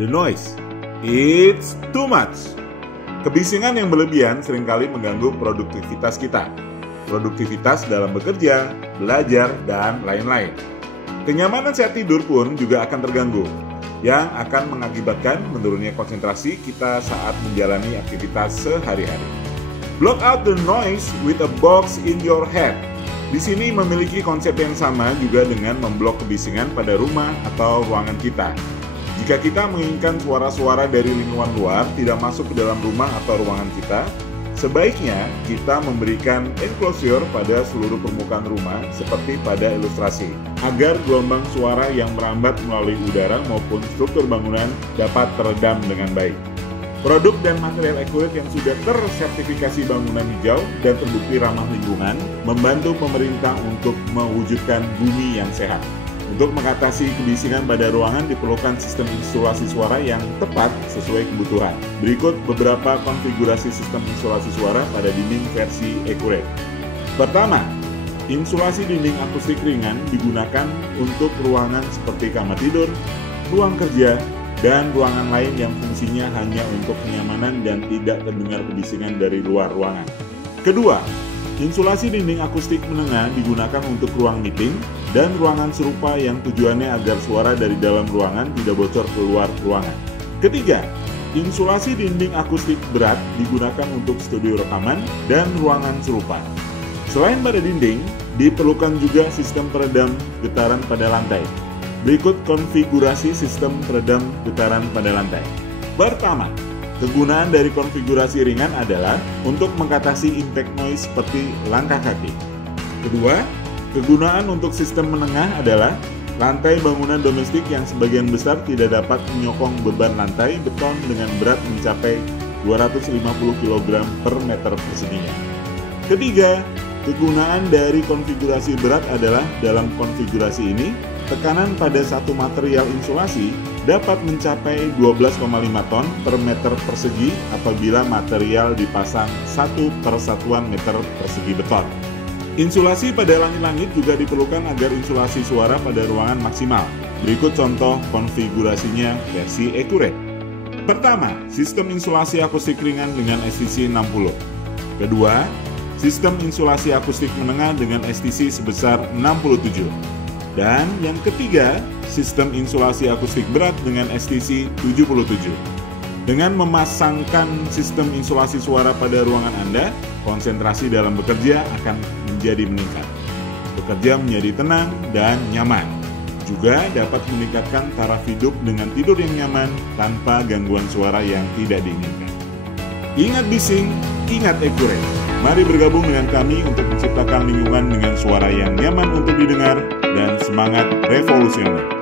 The noise, it's too much. Kebisingan yang berlebihan seringkali mengganggu produktivitas kita. Produktivitas dalam bekerja, belajar, dan lain-lain. Kenyamanan saat tidur pun juga akan terganggu, yang akan mengakibatkan menurunnya konsentrasi kita saat menjalani aktivitas sehari-hari. Block out the noise with a box in your head. Di sini memiliki konsep yang sama juga dengan memblok kebisingan pada rumah atau ruangan kita. Jika kita menginginkan suara-suara dari lingkungan luar tidak masuk ke dalam rumah atau ruangan kita, sebaiknya kita memberikan enclosure pada seluruh permukaan rumah seperti pada ilustrasi, agar gelombang suara yang merambat melalui udara maupun struktur bangunan dapat teredam dengan baik. Produk dan material Accurate yang sudah tersertifikasi bangunan hijau dan terbukti ramah lingkungan membantu pemerintah untuk mewujudkan bumi yang sehat. Untuk mengatasi kebisingan pada ruangan diperlukan sistem insulasi suara yang tepat sesuai kebutuhan. Berikut beberapa konfigurasi sistem insulasi suara pada dinding versi Accurate. Pertama, insulasi dinding akustik ringan digunakan untuk ruangan seperti kamar tidur, ruang kerja, dan ruangan lain yang fungsinya hanya untuk kenyamanan dan tidak terdengar kebisingan dari luar ruangan. Kedua, insulasi dinding akustik menengah digunakan untuk ruang meeting dan ruangan serupa yang tujuannya agar suara dari dalam ruangan tidak bocor keluar ruangan. Ketiga, insulasi dinding akustik berat digunakan untuk studio rekaman dan ruangan serupa. Selain pada dinding, diperlukan juga sistem peredam getaran pada lantai. Berikut konfigurasi sistem peredam getaran pada lantai. Pertama, kegunaan dari konfigurasi ringan adalah untuk mengatasi impact noise seperti langkah kaki. Kedua, kegunaan untuk sistem menengah adalah lantai bangunan domestik yang sebagian besar tidak dapat menyokong beban lantai beton dengan berat mencapai 250 kg per meter perseginya. Ketiga, kegunaan dari konfigurasi berat adalah dalam konfigurasi ini, tekanan pada satu material insulasi dapat mencapai 12,5 ton per meter persegi apabila material dipasang satu persatuan meter persegi beton. Insulasi pada langit-langit juga diperlukan agar insulasi suara pada ruangan maksimal. Berikut contoh konfigurasinya versi Accurate. Pertama, sistem insulasi akustik ringan dengan STC 60. Kedua, sistem insulasi akustik menengah dengan STC sebesar 67. Dan yang ketiga, sistem insulasi akustik berat dengan STC 77. Dengan memasangkan sistem insulasi suara pada ruangan Anda, konsentrasi dalam bekerja akan menjadi meningkat. Bekerja menjadi tenang dan nyaman. Juga dapat meningkatkan taraf hidup dengan tidur yang nyaman tanpa gangguan suara yang tidak diinginkan. Ingat bising, ingat Accurate. Mari bergabung dengan kami untuk menciptakan lingkungan dengan suara yang nyaman untuk didengar dan semangat revolusioner.